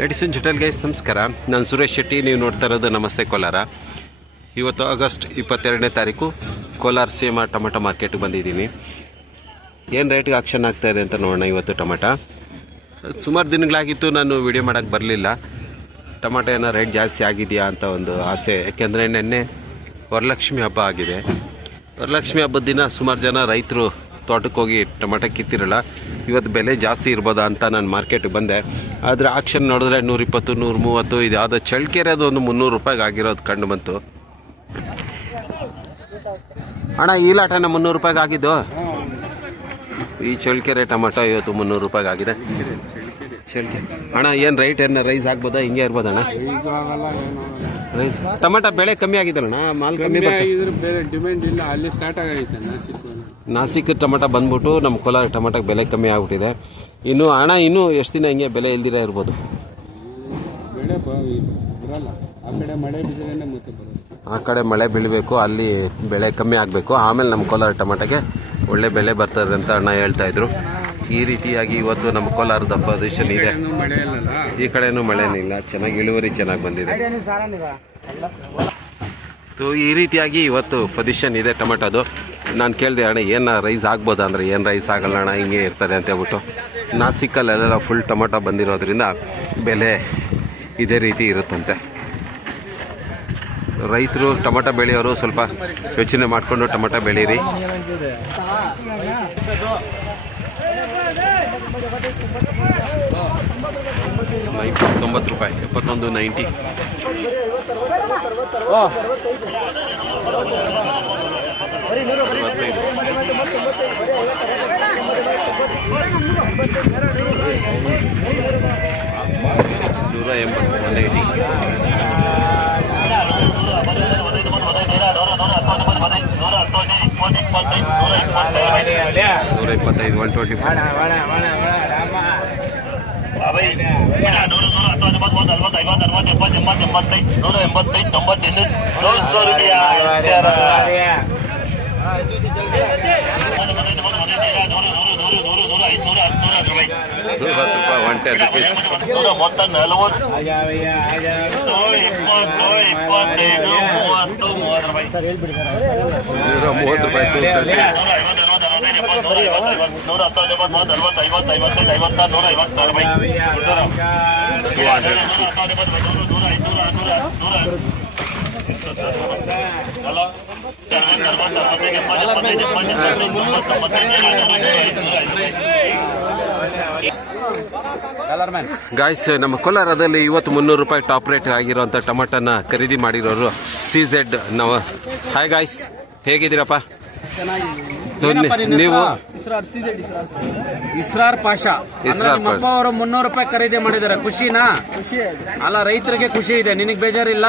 Ladies and gentle guys ನಮಸ್ಕಾರ. ನಾನು ಸುರೇಶ್ ಶೆಟ್ಟಿ. ನೀವು ನೋಡ್ತಾ ಇರೋದು ನಮಸ್ತೆ ಕೋಲಾರ. ಇವತ್ತು ಆಗಸ್ಟ್ 22ನೇ ತಾರೀಕು ಕೋಲಾರ ಸೇಮ ಟೊಮೆಟೊ ಮಾರ್ಕೆಟ್ಗೆ ಬಂದಿದ್ದೀನಿ. ಏನು ರೇಟ್ಗೆ ಆಕ್ಷನ್ ಆಗ್ತಾಯಿದೆ ಅಂತ ನೋಡೋಣ. ಇವತ್ತು ಟೊಮೆಟೊ ಸುಮಾರು ದಿನಗಳಾಗಿತ್ತು ನಾನು ವಿಡಿಯೋ ಮಾಡೋಕ್ಕೆ ಬರಲಿಲ್ಲ. ಟೊಮೆಟೊ ಏನೋ ರೇಟ್ ಜಾಸ್ತಿ ಆಗಿದೆಯಾ ಅಂತ ಒಂದು ಆಸೆ. ಯಾಕೆಂದರೆ ನಿನ್ನೆ ವರಲಕ್ಷ್ಮಿ ಹಬ್ಬ ಆಗಿದೆ. ವರಲಕ್ಷ್ಮಿ ಹಬ್ಬದ ದಿನ ಸುಮಾರು ಜನ ರೈತರು ತೋಟಕ್ಕೆ ಹೋಗಿ ಟೊಮೆಟೊ ಕಿತ್ತಿರಲ್ಲ. ಇವತ್ತು ಬೆಲೆ ಜಾಸ್ತಿ ಇರ್ಬೋದಾ ಅಂತ ನಾನು ಮಾರ್ಕೆಟಿಗೆ ಬಂದೆ. ಆದರೆ ಆಕ್ಷನ್ ನೋಡಿದ್ರೆ 120, 130, ಇದು ಯಾವುದೋ ಚಳ್ಳಕೆರೆ ಅದು ಒಂದು 300 ರೂಪಾಯಿಗೆ ಆಗಿರೋದು ಕಂಡು ಬಂತು. ಅಣ್ಣ ಈ ಲಾಟನ 300 ರೂಪಾಯಿಗೆ ಆಗಿದ್ದು. ಈ ಚಳ್ಳಕೆರೆ ಟೊಮೆಟೊ ಇವತ್ತು 300 ರೂಪಾಯಿಗೆ ಆಗಿದೆ. ಚಳ್ಳಕೆರೆ ಅಣ್ಣ ಏನು ರೈಟ್ ಏನು ರೈಸ್ ಆಗ್ಬೋದಾ? ಹಿಂಗೆ ಇರ್ಬೋದಣ್ಣ ರೈಸ್? ಟೊಮೆಟೊ ಬೆಳೆ ಕಮ್ಮಿ ಆಗಿದೆಯಲ್ಲಣ್ಣ, ಮಾಲ್ ಕಮ್ಮಿ ಡಿಮ್ಯಾಂಡ್ ಇಲ್ಲ. ಅಲ್ಲಿ ಸ್ಟಾರ್ಟ್ ಆಗೈತೆ ನಾಸಿಕ್ ಟೊಮೆಟೊ ಬಂದ್ಬಿಟ್ಟು ನಮ್ಮ ಕೋಲಾರ ಟೊಮೆಟೊಗೆ ಬೆಲೆ ಕಮ್ಮಿ ಆಗ್ಬಿಟ್ಟಿದೆ. ಇನ್ನು ಹಣ ಇನ್ನೂ ಎಷ್ಟು ದಿನ ಹಿಂಗೆ ಬೆಲೆ ಇಲ್ದಿರ ಇರ್ಬೋದು. ಬೆಳೆ ಬರಲ್ಲ. ಆ ಕಡೆ ಮಳೆ ಬಿಸಿಲೇ ಮತ್ತೆ ಬರೋದು. ಆ ಕಡೆ ಮಳೆ ಬೀಳಬೇಕು, ಅಲ್ಲಿ ಬೆಳೆ ಕಮ್ಮಿ ಆಗಬೇಕು, ಆಮೇಲೆ ನಮ್ಮ ಕೋಲಾರ ಟೊಮೆಟೊಗೆ ಒಳ್ಳೆ ಬೆಲೆ ಬರ್ತದೆ ಅಂತ ಅಣ್ಣ ಹೇಳ್ತಾಯಿದ್ರು. ಈ ರೀತಿಯಾಗಿ ಇವತ್ತು ನಮ್ಮ ಕೋಲಾರದ ಪೊಸಿಷನ್ ಇದೆ. ಈ ಕಡೆನೂ ಮಳೆನೂ ಇಲ್ಲ, ಚೆನ್ನಾಗಿ ಇಳುವರಿ ಚೆನ್ನಾಗಿ ಬಂದಿದೆ. ಈ ರೀತಿಯಾಗಿ ಇವತ್ತು ಪೊಸಿಷನ್ ಇದೆ ಟೊಮೆಟೊದು. ನಾನು ಕೇಳಿದೆ ಅಣ್ಣ ಏನು ರೈಸ್ ಆಗ್ಬೋದಾ ಅಂದರೆ ಏನು ರೈಸ್ ಆಗಲ್ಲ ಅಣ್ಣ, ಹಿಂಗೆ ಇರ್ತದೆ ಅಂತ ಹೇಳ್ಬಿಟ್ಟು. ನಾಸಿಕಲ್ಲೆಲ್ಲ ಫುಲ್ ಟೊಮೆಟೊ ಬಂದಿರೋದ್ರಿಂದ ಬೆಲೆ ಇದೇ ರೀತಿ ಇರುತ್ತಂತೆ. ರೈತರು ಟೊಮೆಟೊ ಬೆಳೆಯೋರು ಸ್ವಲ್ಪ ಯೋಚನೆ ಮಾಡಿಕೊಂಡು ಟೊಮೆಟೊ ಬೆಳೀರಿ. 90 ರೂಪಾಯಿ, 71.90. ಗಾಯ್ಸ್, ನಮ್ಮ ಕೋಲಾರದಲ್ಲಿ ಇವತ್ತು 300 ರೂಪಾಯಿ ಟಾಪ್ ರೇಟ್ ಆಗಿರೋಂಥ ಟೊಮೆಟೊನ ಖರೀದಿ ಮಾಡಿರೋರು CZ ನಾವು. ಹಾಯ್ ಗಾಯ್ಸ್, ಹೇಗಿದ್ದೀರಪ್ಪ? ನೀವು ಇಸ್ರಾರ್ ಪಾಷಾ ಅವರು 300 ರೂಪಾಯಿ ಖರೀದಿ ಮಾಡಿದ್ದಾರೆ. ಖುಷಿನಾ? ಅಲ್ಲ, ರೈತರಿಗೆ ಖುಷಿ ಇದೆ, ನಿನಗೆ ಬೇಜಾರಿಲ್ಲ?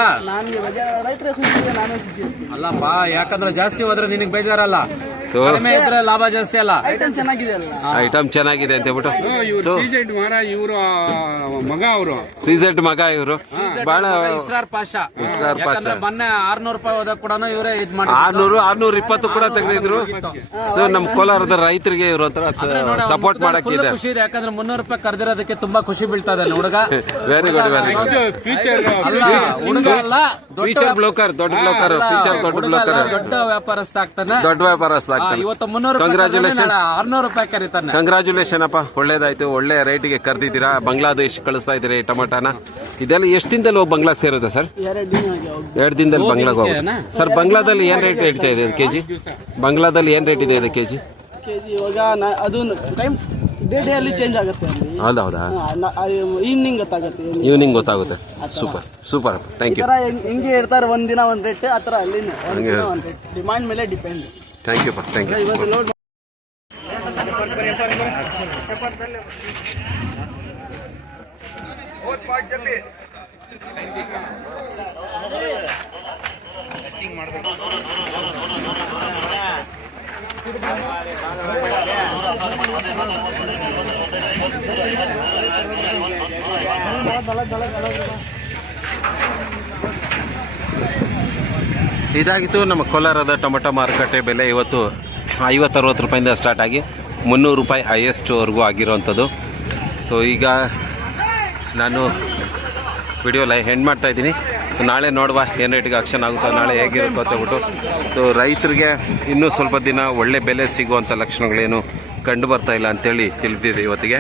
ಅಲ್ಲಪ್ಪ, ಯಾಕಂದ್ರೆ ಜಾಸ್ತಿ ಹೋದ್ರೆ ನಿನಗೆ ಬೇಜಾರಲ್ಲ, ಕಡಿಮೆ ಇದ್ರೆ ಲಾಭ ಜಾಸ್ತಿ ಅಲ್ಲ. ಐಟಮ್ ಚೆನ್ನಾಗಿದೆ ಅಂತ ಹೇಳ್ಬಿಟ್ಟು ಇವರು ಮಗ, ಅವರು CZ ಮಗ, ಇವರು ಬಹಳ ಇಸ್ರಾರ್ ಪಾಷಾ. ಮೊನ್ನೆ 600 ರೂಪಾಯಿ ಹೋದಾಗ ಕೂಡ ಇವರೇ ಇದು ಮಾಡಿ 620 ಕೂಡ ತೆಗೆದಿದ್ರು. ಸೊ ನಮ್ಮ ಕೋಲಾರದ ರೈತರಿಗೆ ಇವರು ಒಂಥರ ಸಪೋರ್ಟ್ ಮಾಡಕ್ಕೆ ಇದೆ. ಖುಷಿ ಇದೆ, ಯಾಕಂದ್ರೆ 300 ರೂಪಾಯಿ ಕರೆದಿರೋದಕ್ಕೆ ತುಂಬಾ ಖುಷಿ ಬೀಳ್ತಾ ಇದೆ ಹುಡುಗ. Very good, very good. ಹುಡುಗ ಅಲ್ಲ, ಫ್ಯೂಚರ್ ಬ್ರೋಕರ್, ದೊಡ್ಡ ಬ್ರೋಕರ್, ಫ್ಯೂಚರ್ ದೊಡ್ಡ ಬ್ರೋಕರ್, ದೊಡ್ಡ ವ್ಯಾಪಾರಸ್ಥ ಆಗ್ತಾನೆ, ದೊಡ್ಡ ವ್ಯಾಪಾರಸ್ಥ ಆಗ್ತಾನೆ. ಇವತ್ತು 300 ಕಂಗ್ರಾಚುಲೇಷನ್, 600 ರೂಪಾಯಿ ಕರೀತಾನೆ. ಕಂಗ್ರಾಚುಲೇಷನ್ ಅಪ್ಪ, ಒಳ್ಳೇದಾಯ್ತು. ಒಳ್ಳೆ ರೇಟಿಗೆ ಕರೆದಿದ್ದೀರಾ. ಬಾಂಗ್ಲಾದೇಶ್ ಕಳಿಸ್ತಾ ಇದ್ದೀರಿ ಟೊಮೆಟೊನ. ಇದೆಲ್ಲ ಎಷ್ಟು ದಿನದಲ್ಲಿ ಹೋಗಿ ಬಾಂಗ್ಲಾ ಸೇರುತ್ತೆ ಸರ್? 2 ದಿನದಲ್ಲಿ ಬಾಂಗ್ಲಾಗ ಹೋಗುತ್ತೆ ಸರ್. ಬಾಂಗ್ಲಾದಲ್ಲಿ ಏನ್ ರೇಟ್ ಇಡ್ತಾ ಇದೆ ಕೆಜಿ? ಬಾಂಗ್ಲಾದಲ್ಲಿ ಏನ್ ರೇಟ್ ಇದೆ ಕೆಜಿ? ಇವಾಗ ಅದು ಟೈಮ್ ಡೇ ಚೇಂಜ್ ಆಗುತ್ತೆ. ಹೌದಾ? ಈವ್ನಿಂಗ್ ಗೊತ್ತಾಗುತ್ತೆ. Super super, thank you. ಹಿಂಗೆ ಇರ್ತಾರೆ, ಒಂದಿನ ಒಂದ್ ರೇಟ್, ಆ ಥರ ಅಲ್ಲಿ ಡಿಮಾಂಡ್ ಮೇಲೆ depend. Thank you, thank you. ಇದಾಗಿತ್ತು ನಮ್ಮ ಕೋಲಾರದ ಟೊಮೆಟೊ ಮಾರುಕಟ್ಟೆ ಬೆಲೆ. ಇವತ್ತು 50-60 ರೂಪಾಯಿಂದ ಸ್ಟಾರ್ಟ್ ಆಗಿ 300 ರೂಪಾಯಿ ಹೈಯೆಸ್ಟ್ವರೆಗೂ ಆಗಿರೋವಂಥದ್ದು. ಸೊ ಈಗ ನಾನು ವಿಡಿಯೋ ಎಂಡ್ ಮಾಡ್ತಾ ಇದ್ದೀನಿ. ಸೊ ನಾಳೆ ನೋಡುವ ಏನು ರೇಟಿಗೆ ಆಕ್ಷನ್ ಆಗುತ್ತೋ, ನಾಳೆ ಹೇಗಿರುತ್ತೋ ಅಂತ ಹೇಳ್ಬಿಟ್ಟು. ಸೊ ರೈತರಿಗೆ ಇನ್ನೂ ಸ್ವಲ್ಪ ದಿನ ಒಳ್ಳೆ ಬೆಲೆ ಸಿಗುವಂಥ ಲಕ್ಷಣಗಳೇನು ಕಂಡು ಬರ್ತಾ ಇಲ್ಲ ಅಂತೇಳಿ ತಿಳಿದಿದೆ ಇವತ್ತಿಗೆ.